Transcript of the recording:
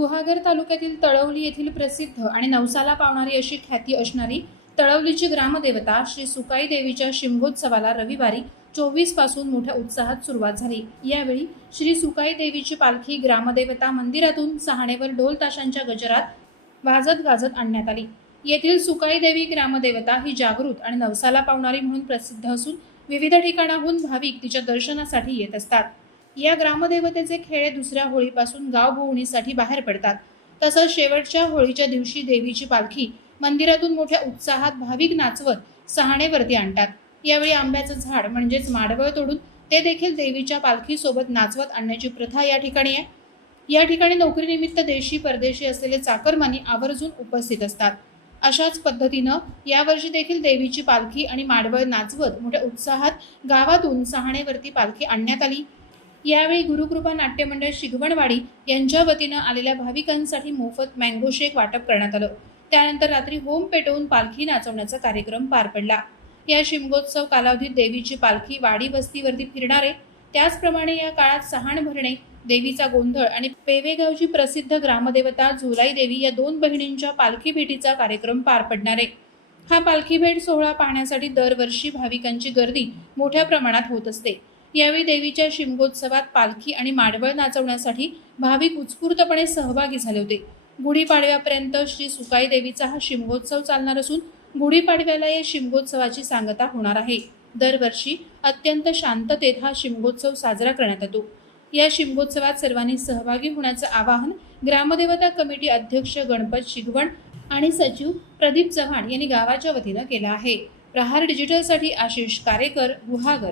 गुहागर तालुक्यातील तळवली येथील प्रसिद्ध आणि नवसाला पावणारी अशी ख्याती असणारी तळवलीची ग्रामदेवता श्री सुकाई देवीच्या शिमगोत्सवाला रविवारी चोवीसपासून मोठ्या उत्साहात सुरुवात झाली. यावेळी श्री सुकाई देवीची पालखी ग्रामदेवता मंदिरातून सहाणेवर ढोल ताशांच्या गजरात वाजत गाजत आणण्यात आली. येथील सुकाई देवी ग्रामदेवता ही जागृत आणि नवसाला पावणारी म्हणून प्रसिद्ध असून विविध ठिकाणाहून भाविक तिच्या दर्शनासाठी येत असतात. या ग्रामदेवतेचे खेळे दुसऱ्या होळीपासून गावभोवणीसाठी बाहेर पडतात. तसंच शेवटच्या होळीच्या दिवशी देवीची पालखी मंदिरातून मोठ्या उत्साहात भाविक नाचवत सहाणेवरती आणतात. यावेळी आंब्याचं झाड म्हणजेच माडवळ तोडून ते देखील देवीच्या पालखीसोबत नाचवत आणण्याची प्रथा या ठिकाणी आहे. या ठिकाणी नोकरीनिमित्त देशी परदेशी असलेले चाकरमानी आवर्जून उपस्थित असतात. अशाच पद्धतीनं यावर्षी देखील देवीची पालखी आणि माडवळ नाचवत मोठ्या उत्साहात गावातून सहाणेवरती पालखी आणण्यात आली. यावेळी गुरुकृपा नाट्य मंडळ शिगवणवाडी यांच्या वतीनं आलेल्या भाविकांसाठी मोफत मँगो शेक वाटप करण्यात आलं. त्यानंतर रात्री होम पेटवून पालखी नाचवण्याचा कार्यक्रम पार पडला. या शिमगोत्सव कालावधीत देवीची पालखी वाडी वस्तीवरती फिरणारे त्याचप्रमाणे या काळात सहाण भरणे देवीचा गोंधळ आणि पेवेगावची प्रसिद्ध ग्रामदेवता झुलाई देवी या दोन बहिणींच्या पालखी भेटीचा कार्यक्रम पार पडणारे. हा पालखी भेट सोहळा पाहण्यासाठी दरवर्षी भाविकांची गर्दी मोठ्या प्रमाणात होत असते. यावेळी देवीच्या शिमगोत्सवात पालखी आणि माडवळ नाचवण्यासाठी भाविक उत्स्फूर्तपणे सहभागी झाले होते. गुढीपाडव्यापर्यंत श्री सुकाई देवीचा हा शिमगोत्सव चालणार असून गुढीपाडव्याला या शिमगोत्सवाची सांगता होणार आहे. दरवर्षी अत्यंत शांततेत हा शिमगोत्सव साजरा करण्यात येतो. या शिमगोत्सवात सर्वांनी सहभागी होण्याचं आवाहन ग्रामदेवता कमिटी अध्यक्ष गणपत शिगवण आणि सचिव प्रदीप चव्हाण यांनी गावाच्या वतीनं केलं आहे. प्रहार डिजिटलसाठी आशिष कारेकर गुहागर.